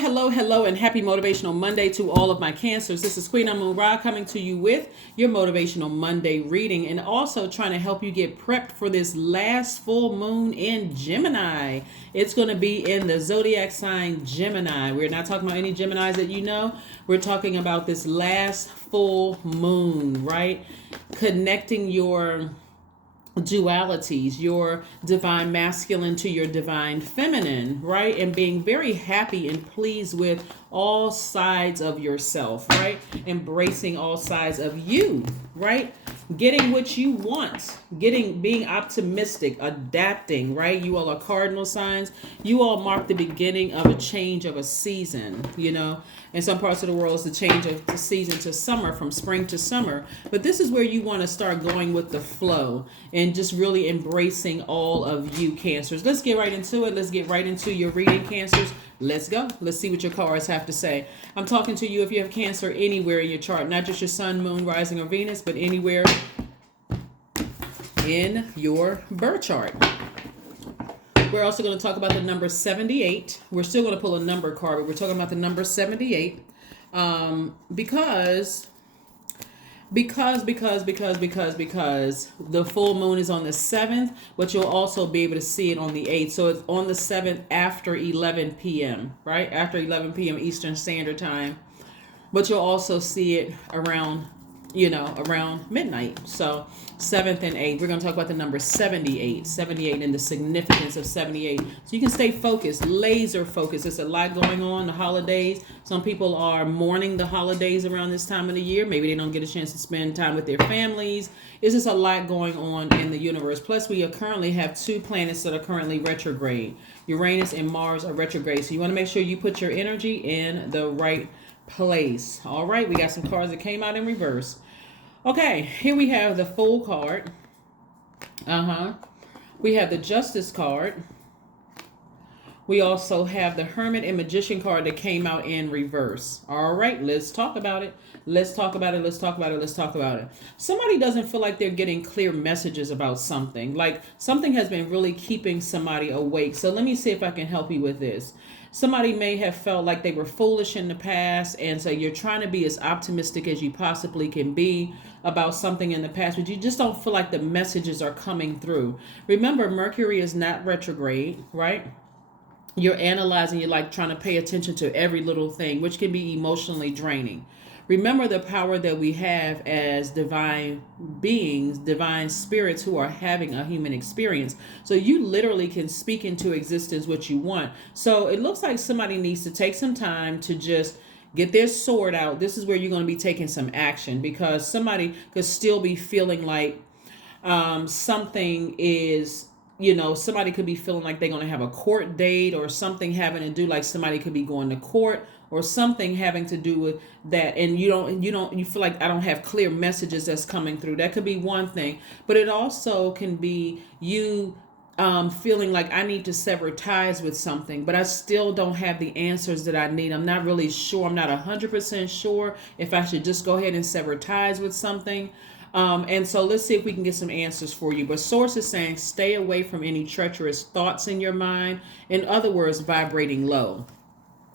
Hello, and happy Motivational Monday to all of my Cancers. This is Queen Amun Ra coming to you with your Motivational Monday reading, and also trying to help you get prepped for this last full moon in Gemini. It's going to be in the Zodiac sign Gemini. We're not talking about any Geminis that you know. We're talking about this last full moon, right? Connecting your dualities, your divine masculine to your divine feminine, right? And being very happy and pleased with all sides of yourself, right? Embracing all sides of you, right? Getting what you want, being optimistic, adapting, right? You all are cardinal signs. You all mark the beginning of a change of a season, In some parts of the world, it's the change of the season to summer, from spring to summer. But this is where you want to start going with the flow and just really embracing all of you, Cancers. Let's get right into it. Let's get right into your reading, Cancers. Let's go. Let's see what your cards have to say. I'm talking to you if you have Cancer anywhere in your chart, not just your sun, moon, rising, or Venus, but anywhere in your birth chart. We're also going to talk about the number 78. We're still going to pull a number card, but we're talking about the number 78 because the full moon is on the 7th, but you'll also be able to see it on the 8th. So it's on the 7th after 11 p.m., right? After 11 p.m. Eastern Standard Time. But you'll also see it around midnight. So 7th and 8th. We're going to talk about the number 78 and the significance of 78. So you can stay focused, laser focused. There's a lot going on, the holidays. Some people are mourning the holidays around this time of the year. Maybe they don't get a chance to spend time with their families. It's just a lot going on in the universe. Plus, we currently have two planets that are currently retrograde. Uranus and Mars are retrograde. So you want to make sure you put your energy in the right place. All right, we got some cards that came out in reverse. Okay, here we have the Fool card. We have the Justice card. We also have the Hermit and Magician card that came out in reverse. All right, let's talk about it. Let's talk about it. Somebody doesn't feel like they're getting clear messages about something. Like something has been really keeping somebody awake. So let me see if I can help you with this. Somebody may have felt like they were foolish in the past, and so you're trying to be as optimistic as you possibly can be about something in the past, but you just don't feel like the messages are coming through. Remember, Mercury is not retrograde, right? You're analyzing, you're like trying to pay attention to every little thing, which can be emotionally draining. Remember the power that we have as divine beings, divine spirits who are having a human experience. So you literally can speak into existence what you want. So it looks like somebody needs to take some time to just get their sword out. This is where you're going to be taking some action, because somebody could still be feeling like something is, somebody could be feeling like they're going to have a court date or something having to do, like somebody could be going to court or something having to do with that. And you feel like I don't have clear messages that's coming through. That could be one thing, but it also can be you feeling like I need to sever ties with something, but I still don't have the answers that I need. I'm not really sure. I'm not 100% sure if I should just go ahead and sever ties with something. And so let's see if we can get some answers for you. But Source is saying stay away from any treacherous thoughts in your mind. In other words, vibrating low.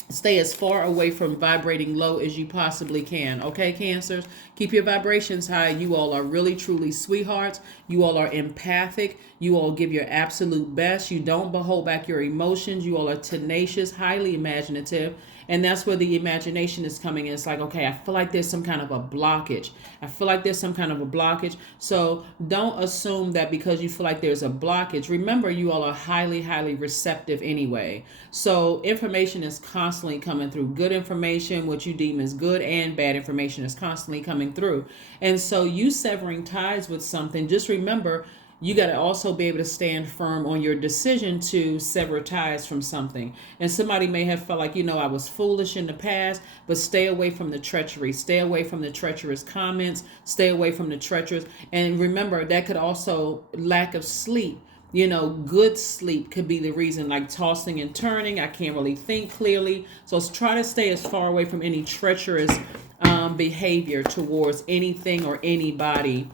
Stay as far away from vibrating low as you possibly can. Okay, Cancers? Keep your vibrations high. You all are really, truly sweethearts. You all are empathic. You all give your absolute best. You don't hold back your emotions. You all are tenacious, highly imaginative. And that's where the imagination is coming in. It's like, okay, I feel like there's some kind of a blockage. So don't assume that because you feel like there's a blockage. Remember, you all are highly, highly receptive anyway. So information is constantly coming through. Good information, what you deem as good and bad information, is constantly coming through. And so you severing ties with something, just remember, you got to also be able to stand firm on your decision to sever ties from something. And somebody may have felt like, I was foolish in the past, but stay away from the treachery. Stay away from the treacherous comments. Stay away from the treacherous. And remember, that could also lack of sleep. Good sleep could be the reason, like tossing and turning. I can't really think clearly. So try to stay as far away from any treacherous behavior towards anything or anybody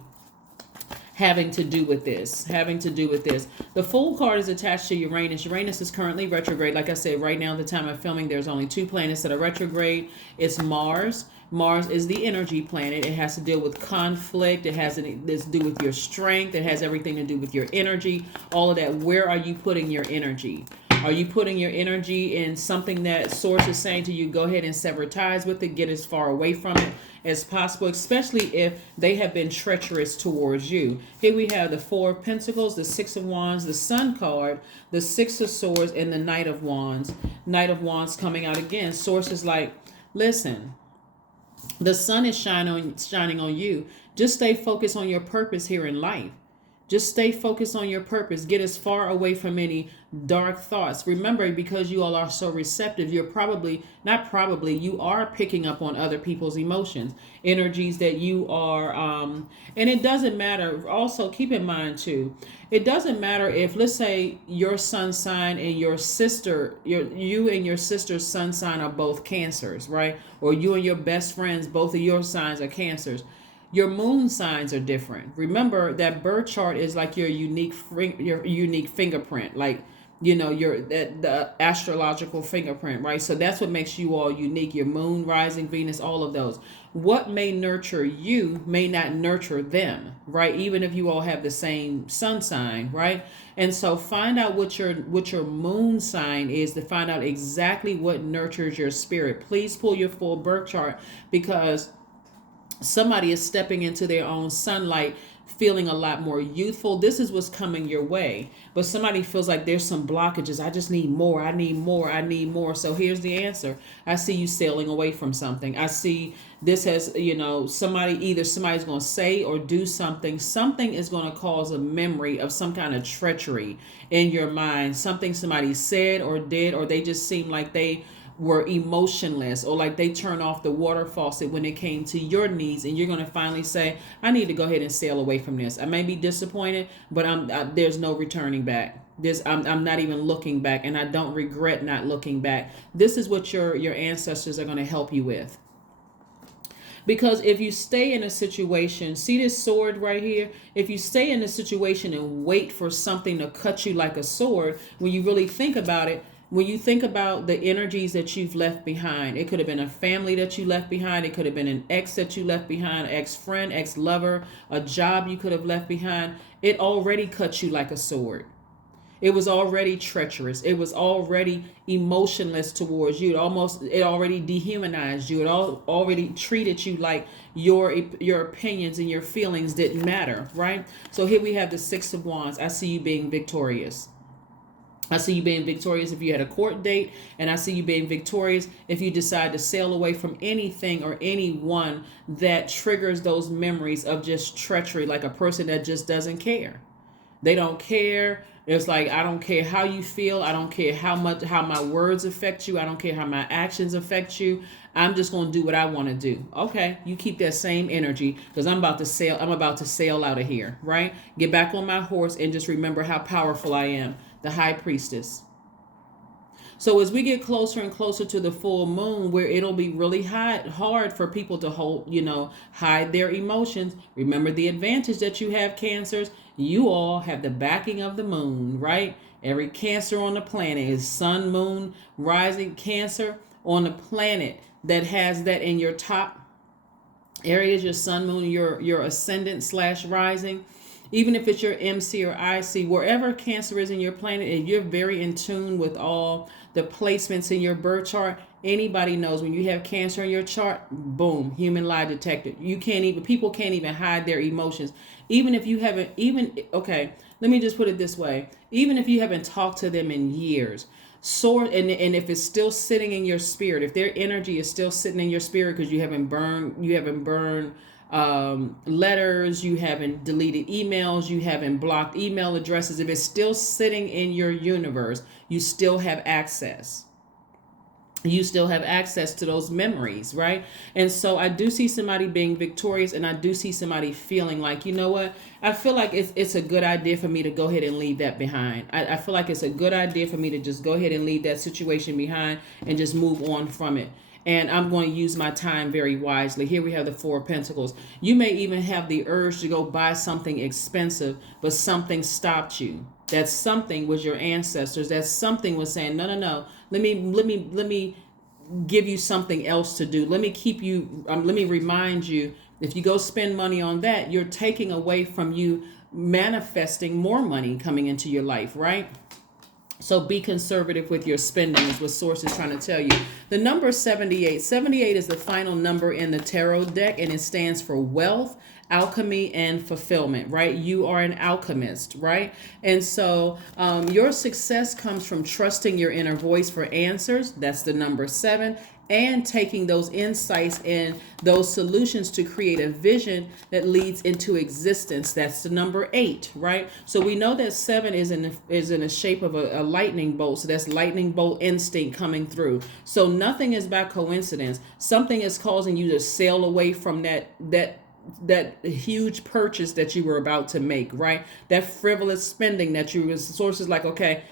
having to do with this. The Fool card is attached to Uranus. Uranus is currently retrograde. Like I said, right now, at the time of filming, there's only 2 planets that are retrograde. It's Mars. Mars is the energy planet. It has to deal with conflict. It has to do with your strength. It has everything to do with your energy. All of that. Where are you putting your energy? Are you putting your energy in something that Source is saying to you, go ahead and sever ties with it, get as far away from it as possible, especially if they have been treacherous towards you? Here we have the 4 of Pentacles, the 6 of Wands, the Sun card, the 6 of Swords, and the Knight of Wands. Knight of Wands coming out again. Source is like, listen, the sun is shining on you. Just stay focused on your purpose here in life. Just stay focused on your purpose. Get as far away from any dark thoughts. Remember, because you all are so receptive, you are picking up on other people's emotions, energies that you are, and it doesn't matter. Also, keep in mind too, it doesn't matter if, let's say, your sun sign and you and your sister's sun sign are both Cancers, right? Or you and your best friends, both of your signs are Cancers. Your moon signs are different. Remember that birth chart is like your unique fingerprint, like, the astrological fingerprint, right? So that's what makes you all unique. Your moon, rising, Venus, all of those. What may nurture you may not nurture them, right? Even if you all have the same sun sign, right? And so find out what your moon sign is to find out exactly what nurtures your spirit. Please pull your full birth chart, because somebody is stepping into their own sunlight, feeling a lot more youthful. This is what's coming your way. But somebody feels like there's some blockages. I just need more. I need more. So here's the answer. I see you sailing away from something. I see this has, somebody's going to say or do something. Something is going to cause a memory of some kind of treachery in your mind. Something somebody said or did, or they just seem like they were emotionless, or like they turn off the water faucet when it came to your needs, and you're going to finally say, I need to go ahead and sail away from this. I may be disappointed, but there's no returning back. I'm not even looking back, and I don't regret not looking back. This is what your ancestors are going to help you with. Because if you stay in a situation, see this sword right here? If you stay in a situation and wait for something to cut you like a sword, when you really think about it, when you think about the energies that you've left behind, it could have been a family that you left behind. It could have been an ex that you left behind, ex-friend, ex-lover, a job you could have left behind. It already cut you like a sword. It was already treacherous. It was already emotionless towards you. It already dehumanized you. It already treated you like your opinions and your feelings didn't matter, right? So here we have the 6 of Wands. I see you being victorious. I see you being victorious if you had a court date, and I see you being victorious if you decide to sail away from anything or anyone that triggers those memories of just treachery, like a person that just doesn't care. They don't care. It's like, I don't care how you feel. I don't care how my words affect you. I don't care how my actions affect you. I'm just going to do what I want to do. Okay, you keep that same energy, because I'm about to sail out of here, right? Get back on my horse and just remember how powerful I am. The High Priestess. So as we get closer and closer to the full moon, where it'll be really hard for people to hide their emotions. Remember the advantage that you have, Cancers. You all have the backing of the moon, right? Every Cancer on the planet is sun, moon, rising. Cancer on the planet that has that in your top areas, your sun, moon, your ascendant / rising. Even if it's your MC or IC, wherever Cancer is in your planet, and you're very in tune with all the placements in your birth chart, anybody knows when you have Cancer in your chart, boom, human lie detected. People can't even hide their emotions. Even if you haven't, let me just put it this way. Even if you haven't talked to them in years, and if it's still sitting in your spirit, if their energy is still sitting in your spirit because you haven't burned letters, you haven't deleted emails, you haven't blocked email addresses, if it's still sitting in your universe, you still have access. you still have access to those memories, right? And so I do see somebody being victorious, and I do see somebody feeling like, you know what, I feel like it's a good idea for me to go ahead and leave that behind. I feel like it's a good idea for me to just go ahead and leave that situation behind and just move on from it. And I'm going to use my time very wisely. Here we have the Four of Pentacles. You may even have the urge to go buy something expensive, but something stopped you. That something was your ancestors. That something was saying, no, no, no. Let me give you something else to do. Let me keep you. Let me remind you. If you go spend money on that, you're taking away from you manifesting more money coming into your life, right? So be conservative with your spending is what Source is trying to tell you. The number 78. 78 is the final number in the tarot deck, and it stands for wealth, alchemy, and fulfillment, right? You are an alchemist, right? And so your success comes from trusting your inner voice for answers. That's the number 7. And taking those insights and those solutions to create a vision that leads into existence. That's the number 8, right? So we know that 7 is in the shape of a lightning bolt. So that's lightning bolt instinct coming through. So nothing is by coincidence. Something is causing you to sail away from that huge purchase that you were about to make, right? That frivolous spending that you was sources like, okay,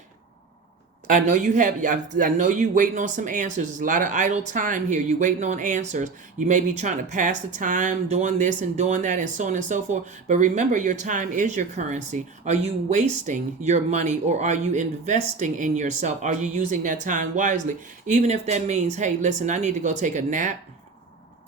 I know you waiting on some answers. There's a lot of idle time here. You waiting on answers. You may be trying to pass the time doing this and doing that and so on and so forth. But remember, your time is your currency. Are you wasting your money, or are you investing in yourself? Are you using that time wisely? Even if that means, hey, listen, I need to go take a nap.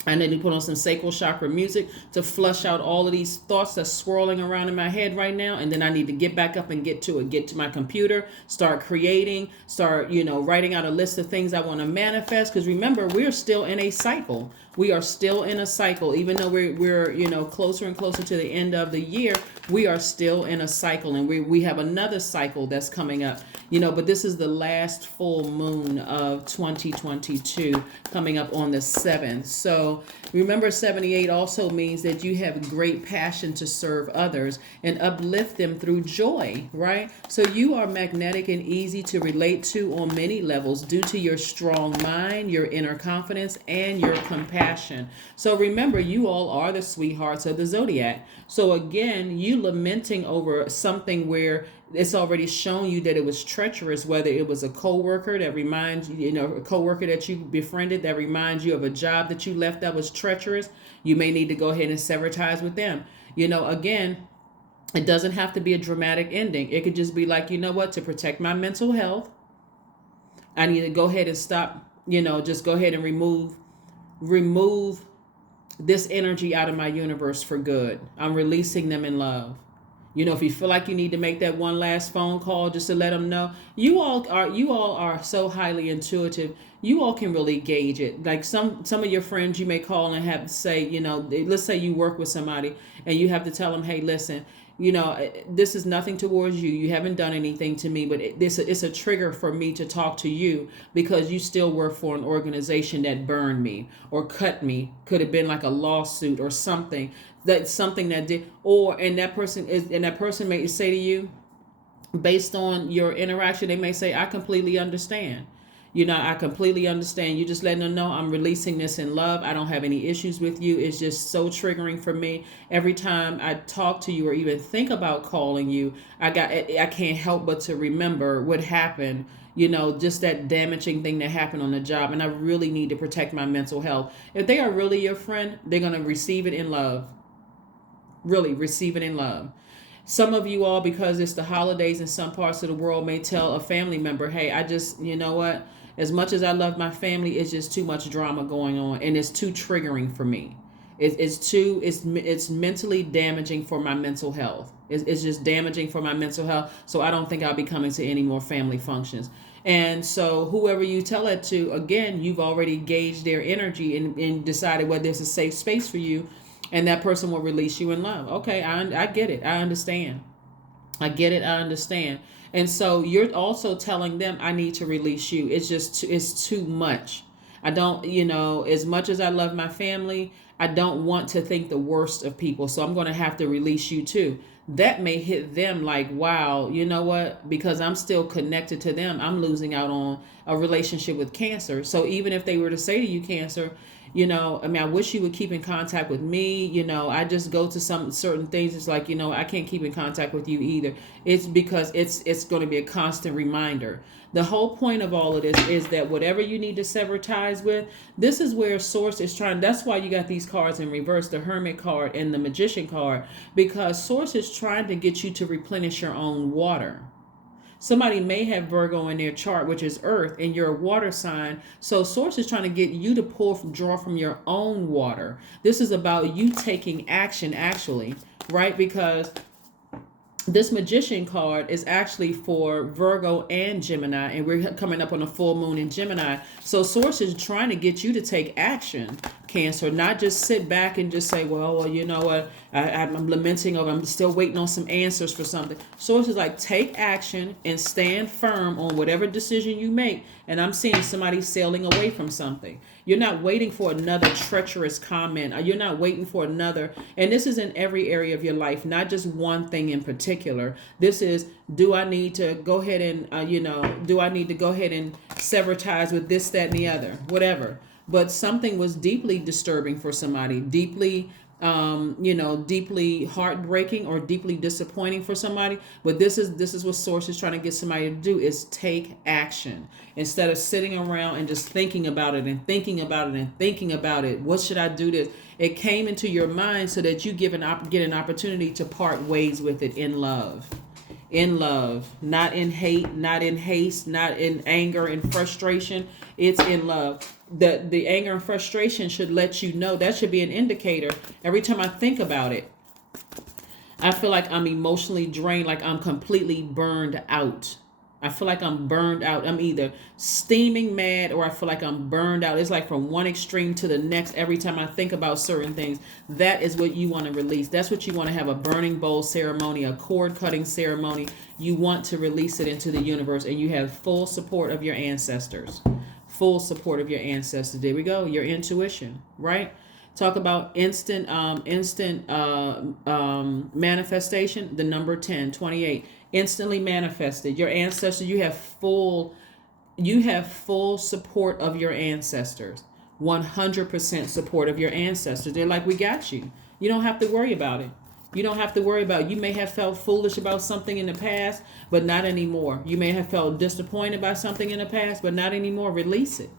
I need to put on some sacral chakra music to flush out all of these thoughts that's swirling around in my head right now. And then I need to get back up and get to my computer, start creating, start, writing out a list of things I want to manifest. Because remember, we're still in a cycle. We are still in a cycle. Even though we're closer and closer to the end of the year, we are still in a cycle. And we have another cycle that's coming up, but this is the last full moon of 2022 coming up on the 7th. So remember, 78 also means that you have great passion to serve others and uplift them through joy, right? So you are magnetic and easy to relate to on many levels due to your strong mind, your inner confidence, and your compassion. So remember, you all are the sweethearts of the Zodiac. So again, you lamenting over something where it's already shown you that it was treacherous, whether it was a coworker that reminds you, a coworker that you befriended that reminds you of a job that you left that was treacherous. You may need to go ahead and sever ties with them. Again, it doesn't have to be a dramatic ending. It could just be like, you know what, to protect my mental health, I need to go ahead and stop, just go ahead and remove this energy out of my universe for good. I'm releasing them in love. If you feel like you need to make that one last phone call just to let them know, you all are so highly intuitive. You all can really gauge it. Like some of your friends, you may call and have to say, let's say you work with somebody and you have to tell them, hey, listen, this is nothing towards you. You haven't done anything to me, but it's a trigger for me to talk to you because you still work for an organization that burned me or cut me. Could have been like a lawsuit or something. That's something that did, and that person may say to you, based on your interaction, they may say, I completely understand. I completely understand. You just letting them know I'm releasing this in love. I don't have any issues with you. It's just so triggering for me. Every time I talk to you or even think about calling you, I can't help but to remember what happened, just that damaging thing that happened on the job. And I really need to protect my mental health. If they are really your friend, they're going to receive it in love. Really receive it in love. Some of you all, because it's the holidays in some parts of the world, may tell a family member, hey, I just, what? As much as I love my family, it's just too much drama going on, and it's too triggering for me. It's mentally damaging for my mental health. It's just damaging for my mental health. So I don't think I'll be coming to any more family functions. And so whoever you tell it to, again, you've already gauged their energy and decided whether there's a safe space for you, and that person will release you in love. Okay, I get it. I understand. I get it. I understand. And so you're also telling them, I need to release you. It's too much. I don't, as much as I love my family, I don't want to think the worst of people. So I'm going to have to release you too. that may hit them like, wow, you know what? Because I'm still connected to them, I'm losing out on a relationship with Cancer. So even if they were to say to you, Cancer, I mean, I wish you would keep in contact with me. I just go to some certain things. It's like, I can't keep in contact with you either. It's because it's going to be a constant reminder. The whole point of all of this is that whatever you need to sever ties with, this is where Source is trying. That's why you got these cards in reverse, the Hermit card and the Magician card, because Source is trying to get you to replenish your own water. Somebody may have Virgo in their chart, which is Earth, and you're a water sign. So Source is trying to get you to draw from your own water. This is about you taking action, actually, right? Because this Magician card is actually for Virgo and Gemini, and we're coming up on a full moon in Gemini. So Source is trying to get you to take action, Cancer, not just sit back and just say, well, you know what, I'm lamenting, or I'm still waiting on some answers for something. Source is like, take action and stand firm on whatever decision you make. And I'm seeing somebody sailing away from something. You're not waiting for another treacherous comment. You're not waiting for another. And this is in every area of your life, not just one thing in particular. This is, do I need to go ahead and, do I need to go ahead and sever ties with this, that, and the other, whatever. But something was deeply disturbing for somebody, deeply heartbreaking or deeply disappointing for somebody. But this is what Source is trying to get somebody to do, is take action. Instead of sitting around and just thinking about it and thinking about it and thinking about it. What should I do this? It came into your mind so that you get an opportunity to part ways with it in love. In love, not in hate, not in haste, not in anger and frustration. It's in love. The anger and frustration should let you know. That should be an indicator. Every time I think about it, I feel like I'm emotionally drained, like I'm completely burned out. I feel like I'm burned out. I'm either steaming mad or I feel like I'm burned out. It's like from one extreme to the next every time I think about certain things. That is what you want to release. That's what you want to have, a burning bowl ceremony, a cord cutting ceremony. You want to release it into the universe, and you have full support of your ancestors. Full support of your ancestors. There we go. Your intuition, right? Talk about instant manifestation. The number 10, 28. Instantly manifested. Your ancestors, you have full support of your ancestors. 100% support of your ancestors. They're like, we got you. You don't have to worry about it. You don't have to worry about it. You may have felt foolish about something in the past, but not anymore. You may have felt disappointed by something in the past, but not anymore. Release it.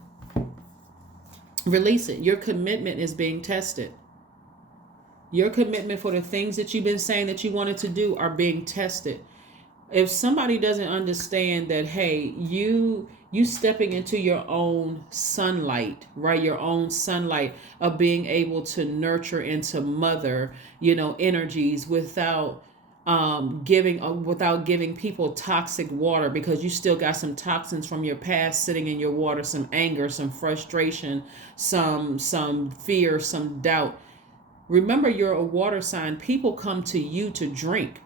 Release it. Your commitment is being tested. Your commitment for the things that you've been saying that you wanted to do are being tested. If somebody doesn't understand that, hey, you stepping into your own sunlight, right? Your own sunlight of being able to nurture and to mother, energies without giving people toxic water, because you still got some toxins from your past sitting in your water, some anger, some frustration, some fear, some doubt. Remember, you're a water sign. People come to you to drink.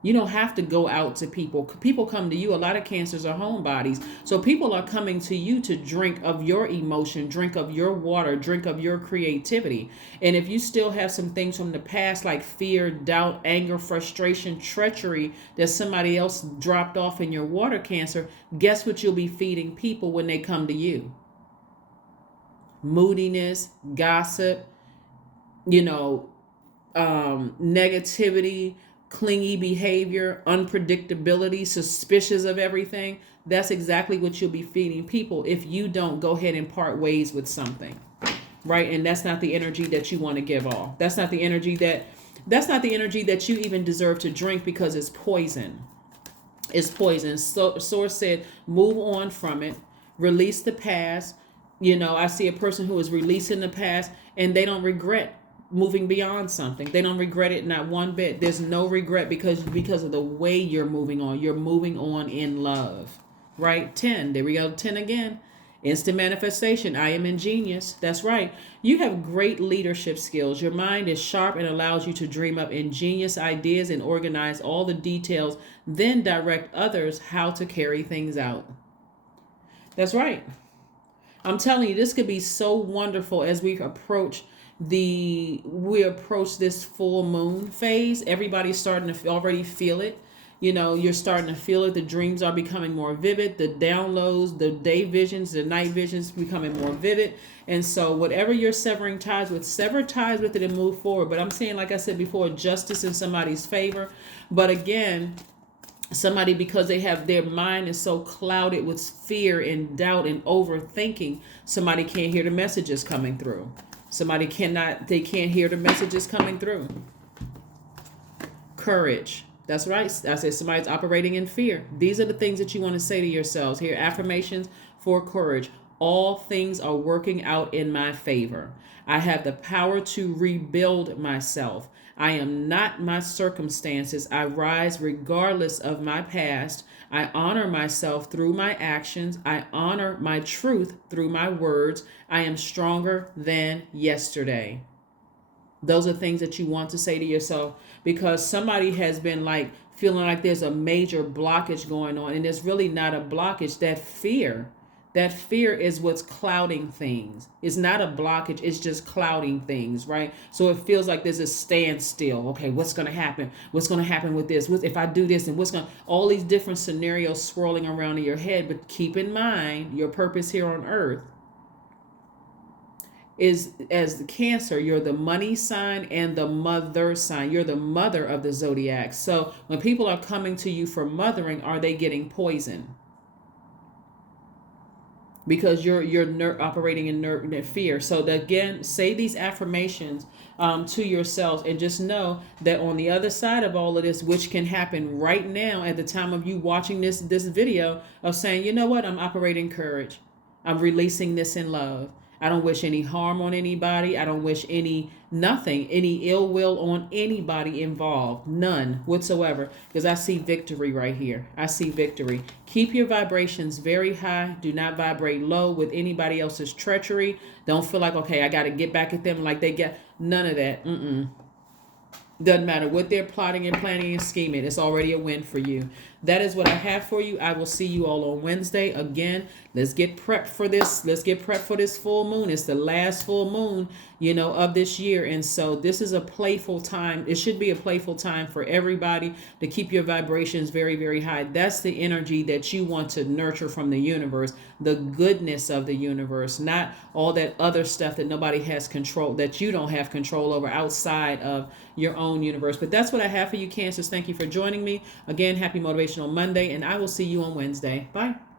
You don't have to go out to people. People come to you. A lot of Cancers are homebodies. So people are coming to you to drink of your emotion, drink of your water, drink of your creativity. And if you still have some things from the past like fear, doubt, anger, frustration, treachery that somebody else dropped off in your water, Cancer, guess what you'll be feeding people when they come to you? Moodiness, gossip, negativity, clingy behavior, unpredictability, suspicious of everything. That's exactly what you'll be feeding people if you don't go ahead and part ways with something, right? And that's not the energy that you want to give off. That's not the energy that you even deserve to drink, because it's poison. It's poison. So Source said, move on from it, release the past. I see a person who is releasing the past and they don't regret moving beyond something. They don't regret it, not one bit. There's no regret because of the way you're moving on. You're moving on in love, right? 10. There we go. 10 again. Instant manifestation. I am ingenious. That's right. You have great leadership skills. Your mind is sharp and allows you to dream up ingenious ideas and organize all the details, then direct others how to carry things out. That's right. I'm telling you, this could be so wonderful as we approach we approach this full moon phase, everybody's starting to already feel it. You know, you're starting to feel it. The dreams are becoming more vivid. The downloads, the day visions, the night visions becoming more vivid. And so whatever you're severing ties with, sever ties with it and move forward. But I'm saying, like I said before, justice in somebody's favor. But again, somebody, because they have their mind is so clouded with fear and doubt and overthinking, somebody can't hear the messages coming through. They can't hear the messages coming through. Courage. That's right. I said somebody's operating in fear. These are the things that you want to say to yourselves. Here, affirmations for courage. All things are working out in my favor. I have the power to rebuild myself. I am not my circumstances. I rise regardless of my past. I honor myself through my actions. I honor my truth through my words. I am stronger than yesterday. Those are things that you want to say to yourself, because somebody has been like feeling like there's a major blockage going on, and there's really not a blockage. That fear is what's clouding things. It's not a blockage, it's just clouding things, right? So it feels like there's a standstill. Okay, what's going to happen? What's going to happen with this? What if I do this? And all these different scenarios swirling around in your head. But keep in mind, your purpose here on earth is, as the Cancer, you're the money sign and the mother sign. You're the mother of the zodiac. So when people are coming to you for mothering, are they getting poisoned? Because you're operating in fear. So again, say these affirmations to yourselves, and just know that on the other side of all of this, which can happen right now at the time of you watching this video, of saying, you know what, I'm operating courage. I'm releasing this in love. I don't wish any harm on anybody. I don't wish any ill will on anybody involved. None whatsoever. Because I see victory right here. I see victory. Keep your vibrations very high. Do not vibrate low with anybody else's treachery. Don't feel like, okay, I got to get back at them like they get. None of that. Doesn't matter what they're plotting and planning and scheming. It's already a win for you. That is what I have for you. I will see you all on Wednesday. Again, let's get prepped for this. Let's get prepped for this full moon. It's the last full moon, of this year. And so this is a playful time. It should be a playful time for everybody to keep your vibrations very, very high. That's the energy that you want to nurture from the universe, the goodness of the universe, not all that other stuff that nobody has control, that you don't have control over outside of your own universe. But that's what I have for you, Cancers. Thank you for joining me. Again, happy Motivational Monday, and I will see you on Wednesday. Bye.